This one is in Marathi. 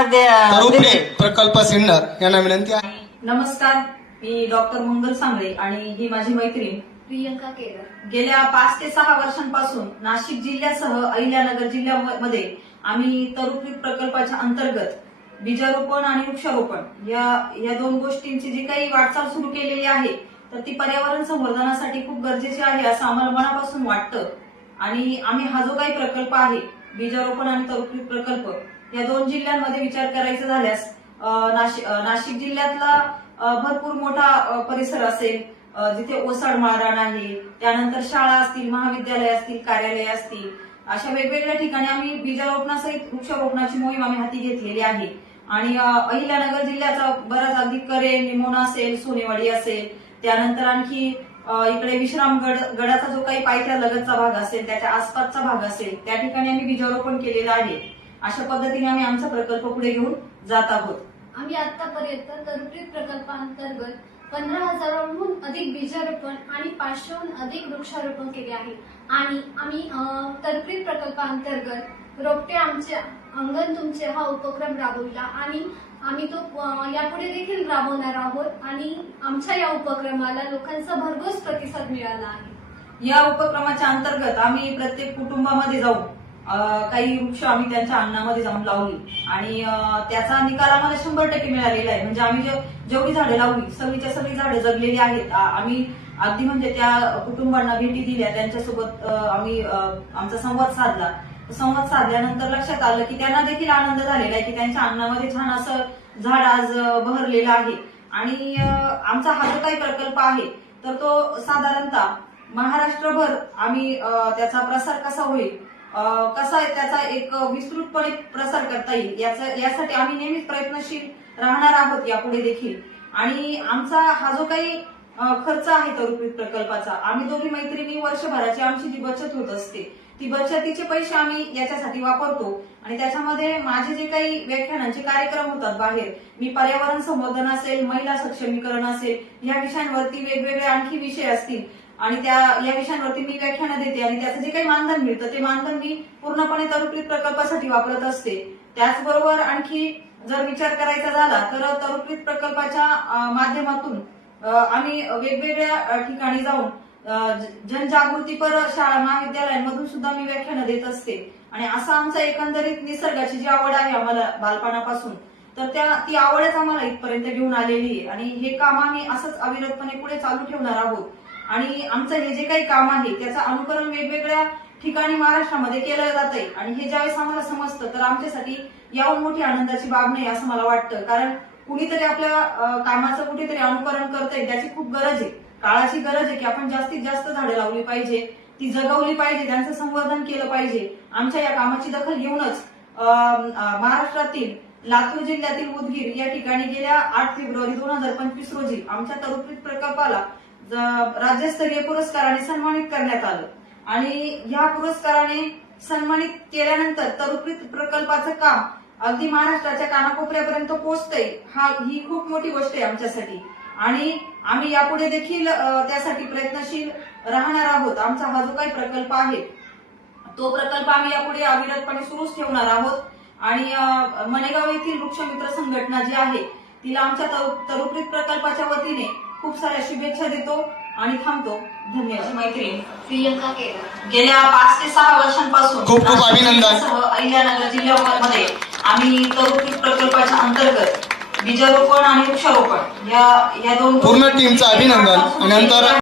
तरुपे. प्रकल्प सिन्नर यांना विनंती आहे. नमस्कार मी डॉक्टर मंगल सांगळे आणि ही माझी मैत्रीण. प्रियंका केदार. गेल्या पाच ते सहा वर्षांपासून नाशिक जिल्ह्यासह अहिल्यानगर जिल्ह्यामध्ये आम्ही तरुपीत प्रकल्पाच्या अंतर्गत बीजारोपण आणि वृक्षारोपण या या दोन गोष्टींची जी काही वाटचाल सुरू केलेली आहे तर ती पर्यावरण संवर्धनासाठी खूप गरजेची आहे असं आम्हाला मनापासून वाटतं. आणि आम्ही हा जो काही प्रकल्प आहे बीजारोपण आणि तरुपीत प्रकल्प या दोन जिल्ह्यांमध्ये विचार करायचा झाल्यास नाशिक नाशिक जिल्ह्यातला भरपूर मोठा परिसर असेल जिथे ओसाड माळराण आहे त्यानंतर शाळा असतील महाविद्यालय असतील कार्यालय असतील अशा वेगवेगळ्या ठिकाणी आम्ही बीजारोपणासहित वृक्षारोपणाची मोहीम आम्ही हाती घेतलेली आहे. आणि अहिल्यानगर जिल्ह्याचा बराच अगदी करे निमोना असेल सोनेवाडी असेल त्यानंतर आणखी इकडे विश्रामगड गडाचा जो काही पायथ्या लगतचा भाग असेल त्याच्या आसपासचा भाग असेल त्या ठिकाणी आम्ही बीजारोपण केलेलं आहे. अशा पद्धतीने आम्ही आमचा प्रकल्प पुढे घेऊन जात आहोत. आम्ही आतापर्यंत तरुप्रीत प्रकल्पांतर्गत पंधरा हजारांहून अधिक बीजारोपण आणि पाचशेहून अधिक वृक्षारोपण केले आहे. आणि आम्ही तरुप्रीत प्रकल्पांतर्गत रोपटे आमचे अंगण तुमचे हा उपक्रम राबवला आणि आम्ही तो यापुढे देखील राबवणार आहोत आणि आमच्या या उपक्रमाला लोकांचा भरघोस प्रतिसाद मिळाला आहे. या उपक्रमाच्या अंतर्गत आम्ही प्रत्येक कुटुंबामध्ये जाऊन अं, काही वृक्ष आम्ही त्यांच्या अन्नामध्ये जाऊन लावली. आणि त्याचा निकाल आम्हाला शंभर टक्के मिळालेला आहे. म्हणजे आम्ही जेवढी झाडे लावली सगळीच्या सगळी झाडे जगलेली आहेत. आम्ही अगदी म्हणजे त्या कुटुंबांना भेटी दिल्या त्यांच्यासोबत आम्ही आमचा संवाद साधला. संवाद साधल्यानंतर लक्षात आलं की त्यांना देखील आनंद झालेला आहे की त्यांच्या अन्नामध्ये छान असं झाड आज बहरलेलं आहे. आणि आमचा हा जो काही प्रकल्प आहे तर तो साधारणतः महाराष्ट्रभर आम्ही त्याचा प्रसार कसा होईल? कसा आहे त्याचा एक विस्तृतपणे प्रसार करता येईल यासाठी आम्ही नेहमीच प्रयत्नशील राहणार आहोत यापुढे देखील. आणि आमचा हा जो काही खर्च आहे तरुपीत प्रकल्पाचा आम्ही दोघी मैत्रिणी वर्षभराची आमची जी बचत होत असते ती बचतीचे पैसे आम्ही याच्यासाठी वापरतो. आणि त्याच्यामध्ये माझे जे काही व्याख्यानांचे कार्यक्रम होतात बाहेर मी पर्यावरण संवर्धन असेल महिला सक्षमीकरण असेल या विषयांवरती वेगवेगळे आणखी विषय असतील आणि त्या या विषयांवरती मी व्याख्यानं देते आणि त्याचं जे काही मानधन मिळतं ते मानधन मी पूर्णपणे तरुपीत प्रकल्पासाठी वापरत असते. त्याचबरोबर आणखी जर विचार करायचा झाला तर तरुपीत प्रकल्पाच्या माध्यमातून आम्ही वेगवेगळ्या ठिकाणी जाऊन जनजागृतीपर शाळा महाविद्यालयांमधून सुद्धा मी व्याख्यानं देत असते. आणि असा आमचा एकंदरीत निसर्गाची जी आवड आहे आम्हाला बालपणापासून तर त्या ती आवडच आम्हाला इथपर्यंत घेऊन आलेली आहे. आणि हे काम आम्ही असंच अविरतपणे पुढे चालू ठेवणार आहोत. आणि आमचं हे जे काही काम आहे त्याचं अनुकरण वेगवेगळ्या ठिकाणी महाराष्ट्रामध्ये केलं जात आहे आणि हे ज्यावेळेस आम्हाला समजतं तर आमच्यासाठी याहून मोठी आनंदाची बाब नाही असं मला वाटतं. कारण कुणीतरी आपल्या कामाचं कुठेतरी अनुकरण करतंय त्याची खूप गरज आहे. काळाची गरज आहे की आपण जास्तीत जास्त झाडे लावली पाहिजे ती जगवली पाहिजे त्यांचं संवर्धन केलं पाहिजे. आमच्या या कामाची दखल घेऊनच अं, महाराष्ट्रातील लातूर जिल्ह्यातील उदगीर या ठिकाणी गेल्या आठ फेब्रुवारी दोन हजार पंचवीस रोजी आमच्या तरुपीत प्रकल्पाला राज्यस्तरीय पुरस्काराने सन्मानित करण्यात आलं. आणि या पुरस्काराने सन्मानित केल्यानंतर तरुप्रीत प्रकल्पाचं काम अगदी महाराष्ट्राच्या कानाकोपऱ्यापर्यंत पोहोचतंय हा ही खूप मोठी गोष्ट आहे आमच्यासाठी. आणि आम्ही यापुढे देखील त्यासाठी प्रयत्नशील राहणार आहोत. आमचा हा जो काही प्रकल्प आहे तो प्रकल्प आम्ही यापुढे अविरतपणे सुरूच ठेवणार आहोत. आणि मनेगाव येथील वृक्षमित्र संघटना जी आहे तिला आमच्या तरु- तरुप्रीत प्रकल्पाच्या वतीने खूप साऱ्या शुभेच्छा देतो आणि थांबतो. धन्यवाद. मैत्रीण प्रियंका केदार. गेल्या पाच ते सहा वर्षांपासून खूप खूप अभिनंदन. अहिल्यानगर जिल्ह्यामध्ये आम्ही तरुपीत प्रकल्पाच्या अंतर्गत बीजारोपण आणि वृक्षारोपण या या दोन पूर्ण टीमचं अभिनंदन. आणि नंतर